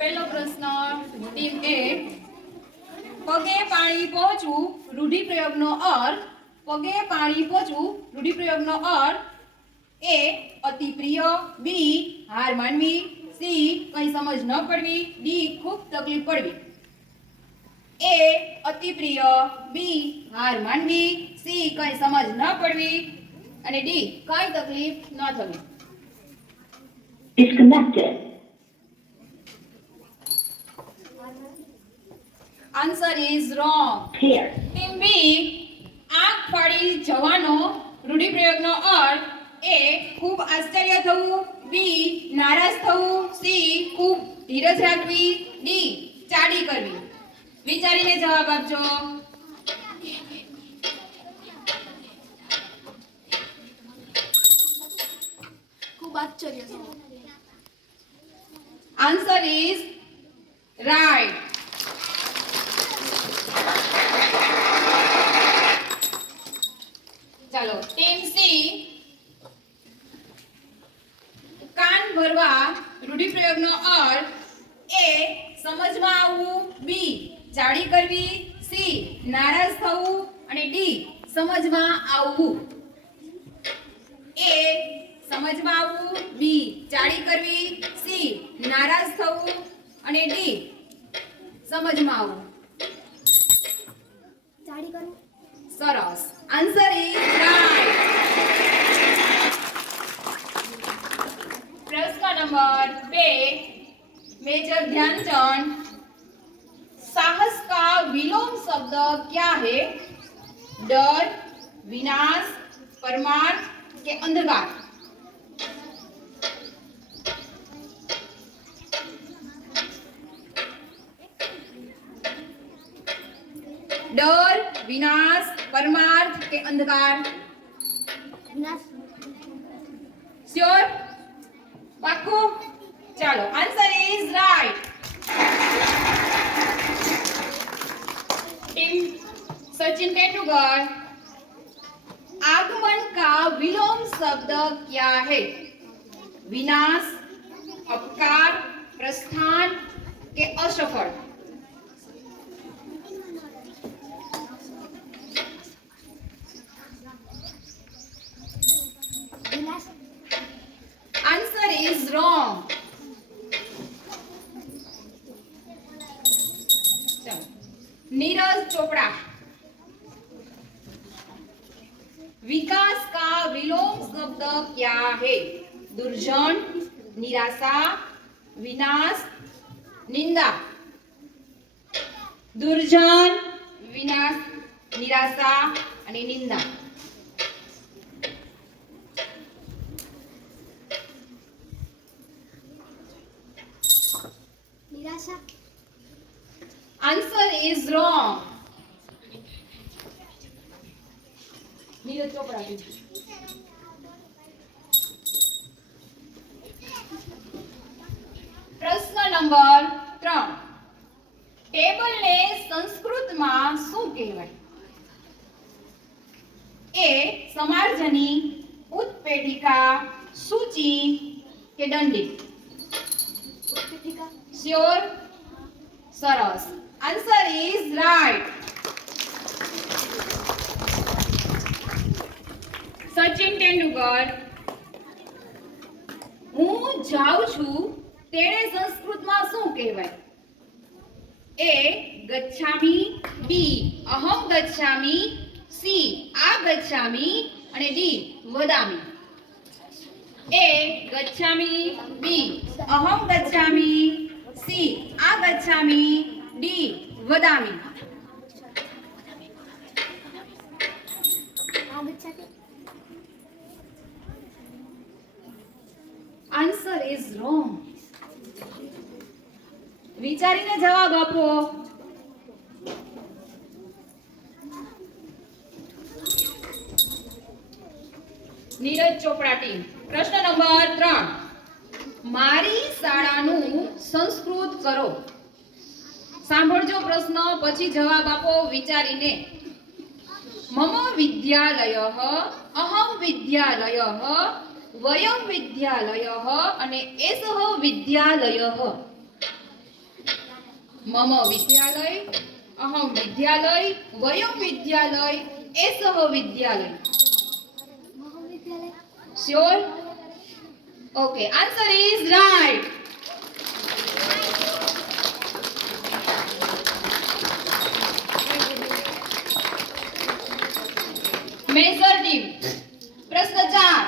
પહેલો પ્રશ્ન ટીમ એ પગે પાણી પહોંચવું રૂઢિપ્રયોગનો અર્થ પગે પાણી પહોંચવું રૂઢિપ્રયોગનો અર્થ એ અતિ પ્રિય બી હાર માનવી સી કઈ સમજ ન પડવી ડી ખૂબ તકલીફ પડવી એ અતિ પ્રિય બી હાર માનવી સી કઈ સમજ ન પડવી અને ડી કઈ તકલીફ ન થવી Disconnected. Answer is wrong. Here. Team B આંખ ફાડી જવાનો રૂઢિપ્રયોગનો અર્થ એ ખૂબ આશ્ચર્ય થવું બી નારાજ થવું સી ખૂબ ધીરજ રાખવી ડી ચાડી કરવી વિચારીને જવાબ આપજો ખૂબ આશ્ચર્ય થવું. Answer is right. ચાલો ટીમ સી કાન ભરવા રૂઢિપ્રયોગનો અર્થ એ સમજમાં આવવું બી ચાડી કરવી સી નારાજ થવું અને ડી સમજમાં આવવું એ સમજમાં આવવું બી ચાડી કરવી સી નારાજ થવું અને ડી સમજમાં આવવું ચાડી કરવું. સરસ આન્સર ઇઝ રાઈટ प्रश्न नंबर 2 मेजर ध्यानचंद साहस का विलोम शब्द क्या है डर विनाश परमार्थ के अंधकार डर विनाश परमार्थ के अंधकार વિનાશ. श्योर पाक्कू चलो answer is right team Sachin Tendulkar आगमन का विलोम शब्द क्या है विनाश अपकार प्रस्थान के असफल વિનાશ. Answer is wrong Neeraj Chopra विकास का विलोम शब्द क्या है दुर्जन निराशा विनाश निंदा दुर्जन विनाश निराशा અને નિંદા નિરાશા. Answer is wrong. Neeraj Chopra प्रश्न नंबर 3 टेबल ने संस्कृत में શું કહેવાય ए समार्जनी उत्पेटिका सूची के दंडी ઉત્પીઠિકા. श्योर सरस answer is right Sachin Tendulkar હું જાઉં છું તેણે સંસ્કૃતમાં શું કહેવાય એ ગચ્છામિ બી અહમ ગચ્છામિ સી આ ગચ્છામિ અને ડી વદામિ ए गच्छामि बी अहम गच्छामि सी आ गच्छामि डी वदामि આગચ્છામિ. आंसर इज रॉन्ग विचारीने जवाब आपो नीरज चोपड़ा टीम प्रश्न नंबर 3 मारी शाळाનું સંસ્કૃત કરો સાંભળજો પ્રશ્ન પછી જવાબ આપો વિચારીને मम विद्यालयः अहम विद्यालयः वयम विद्यालयः અને એસહ વિદ્યાલયः મમ વિદ્યાલય, અહમ વિદ્યાલય, વયમ વિદ્યાલય, એસહ વિદ્યાલય. મહાવિદ્યાલય. Sure? Okay, answer is right. Major team. પ્રશ્ન 4.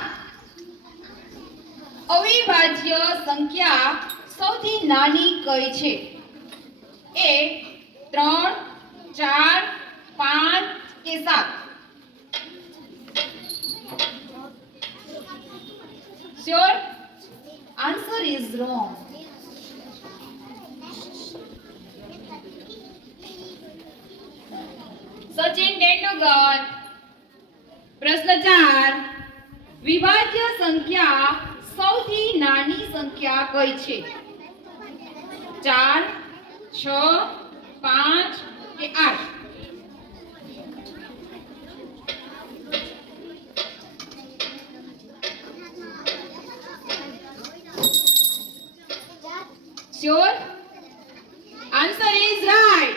અવિભાજ્ય સંખ્યા સૌથી નાની કઈ છે? એ 3, 4, 5 કે 7? Sure? Answer is wrong. Sachin Tendulkar. પ્રશ્ન 4. વિભાજ્ય સંખ્યા સૌથી નાની સંખ્યા કઈ છે? 4, 6, 5 કે 8? Sure? Answer is right.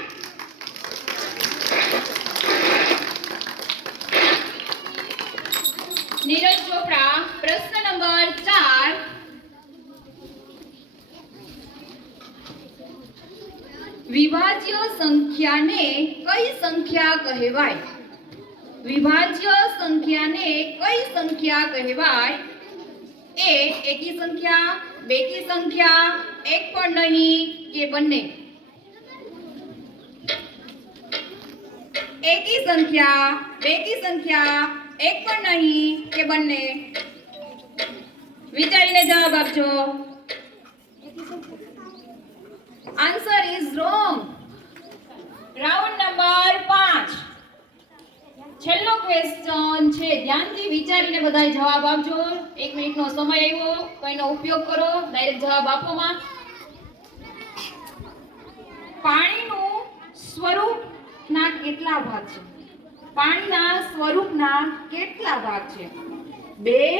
Neeraj ચોપડા. પ્રશ્ન નંબર 4. વિભાજ્ય સંખ્યાને કઈ સંખ્યા કહેવાય? વિભાજ્ય સંખ્યાને કઈ સંખ્યા કહેવાય? એ એકી સંખ્યા, બેકી સંખ્યા, એક પણ નહીં કે બંને? એકી સંખ્યા, બેકી સંખ્યા, એક પણ નહીં કે બંને? વિચારીને જવાબ આપજો. Answer is wrong. Round number 5. છેલ્લો ક્વેશ્ચન છે. ધ્યાનથી વિચારીને બધાય જવાબ આપજો. 1 મિનિટનો સમય આવ્યો તો એનો ઉપયોગ કરો. ડાયરેક્ટ જવાબ આપોમાં. પાણીનું સ્વરૂપના કેટલા ભાગ છે? પાણીના સ્વરૂપના કેટલા ભાગ છે? 2,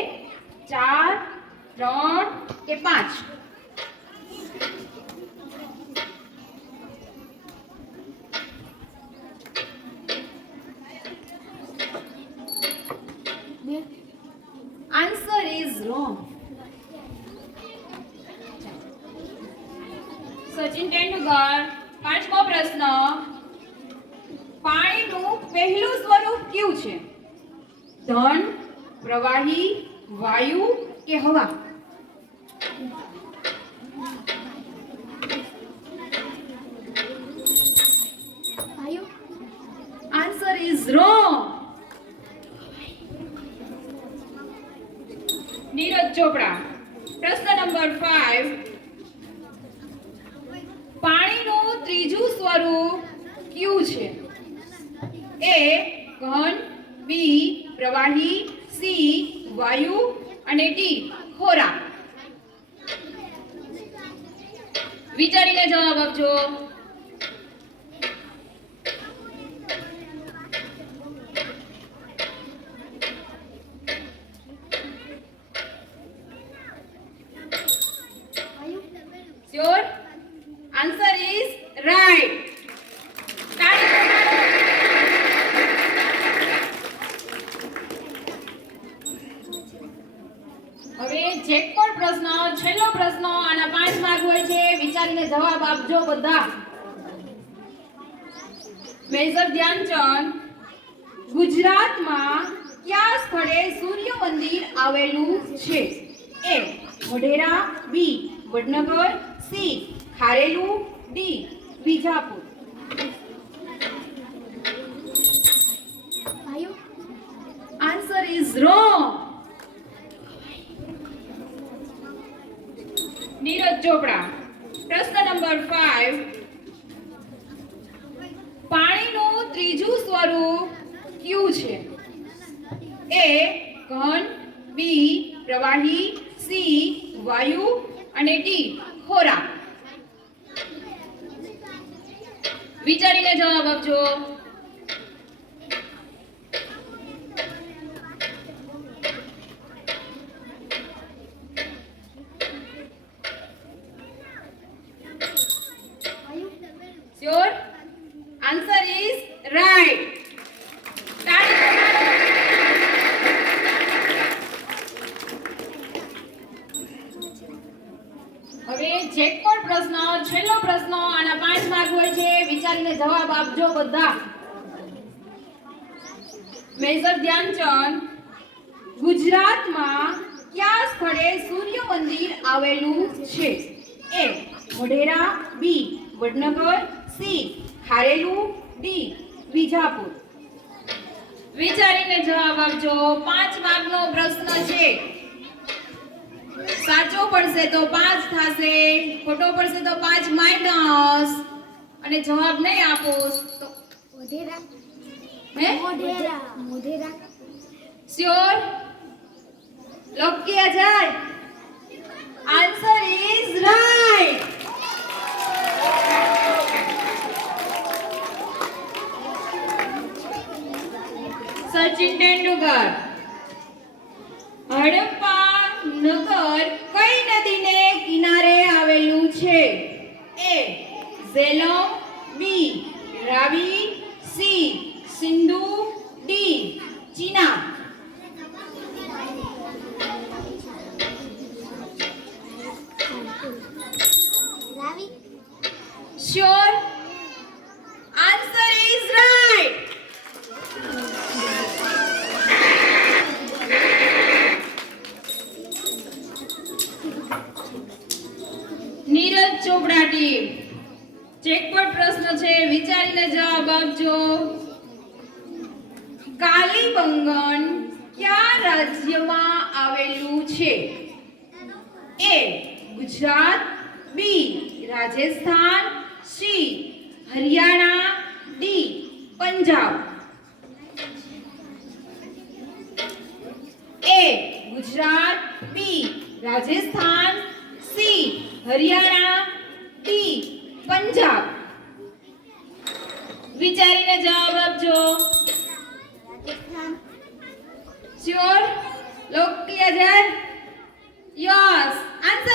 4, 3 કે 5? Answer is wrong. Sachin Tendulkar. 5મો પ્રશ્ન. પાણીનું પહેલું સ્વરૂપ કયું છે? ઘન, પ્રવાહી, વાયુ કે હવા? વાયુ. Answer is wrong. નીરજ ચોપડા. પ્રશ્ન નંબર 5. પાણીનું ત્રીજું સ્વરૂપ કયું છે? એ ઘન, બી પ્રવાહી, સી વાયુ અને ડી ખોરાક? વિચારીને જવાબ આપજો. Sure? Answer is right. હવે જેકપોટ પ્રશ્ન, છેલ્લો પ્રશ્ન. આના 5 માર્ક હોય છે. વિચારીને જવાબ આપજો બધા. મેજર ધ્યાનચંદ. ગુજરાતમાં કયા સ્થળે સૂર્ય મંદિર આવેલું છે? એ મોઢેરા, બી વડનગર, સી ખારેલું, ડી વિજાપુર? વાયુ. Answer is wrong. નીરજ ચોપડા. પ્રશ્ન નંબર 5. પાણીનું ત્રીજું સ્વરૂપ કયું છે? એ ઘન, બી પ્રવાહી, સી વાયુ અને ડી ખોરાક? વિચારીને જવાબ આપજો. વાયુ. પણ પ્રશ્ન, છેલ્લો પ્રશ્ન, આના 5 માર્ક હોય છે. વિચારીને જવાબ આપજો બધા. મેજર ધ્યાનચંદ ગુજરાતમાં કયા સ્થળે સૂર્ય મંદિર આવેલું છે? એ મોઢેરા, બી વડનગર, સી ખારેલું, ડી વિજાપુર. વિચારીને જવાબ આપજો. 5 માર્કનો પ્રશ્ન છે. સાચો પડશે તો 5 થશે, ખોટો પડશે તો 5 માઇનસ. અને જવાબ નહીં આપો તો મોઢેરા. હે મોઢેરા. મોઢેરા. શ્યોર? લોક કિયા જાય? Answer is right. Sachin Tendulkar. Harappa નગર કઈ નદીને કિનારે આવેલું છે? A Jhelum, B Ravi, C Sindhu, D Chenab. Ravi. Sure? Answer is right. Neeraj Chopra team, ચેકપોટ પ્રશ્ન છે. વિચારીને જવાબ આપજો. કાલીબંગન કયા રાજ્યમાં આવેલું છે? એ ગુજરાત, બી રાજસ્થાન, સી હરિયાણા, ડી પંજાબ. એ ગુજરાત, બી રાજસ્થાન, સી હરિયાણા, ડી પંજાબ. વિચારીને જવાબ આપજો. રાજસ્થાન. શ્યોર? લોક કિયા જાય? યસ. આન્સર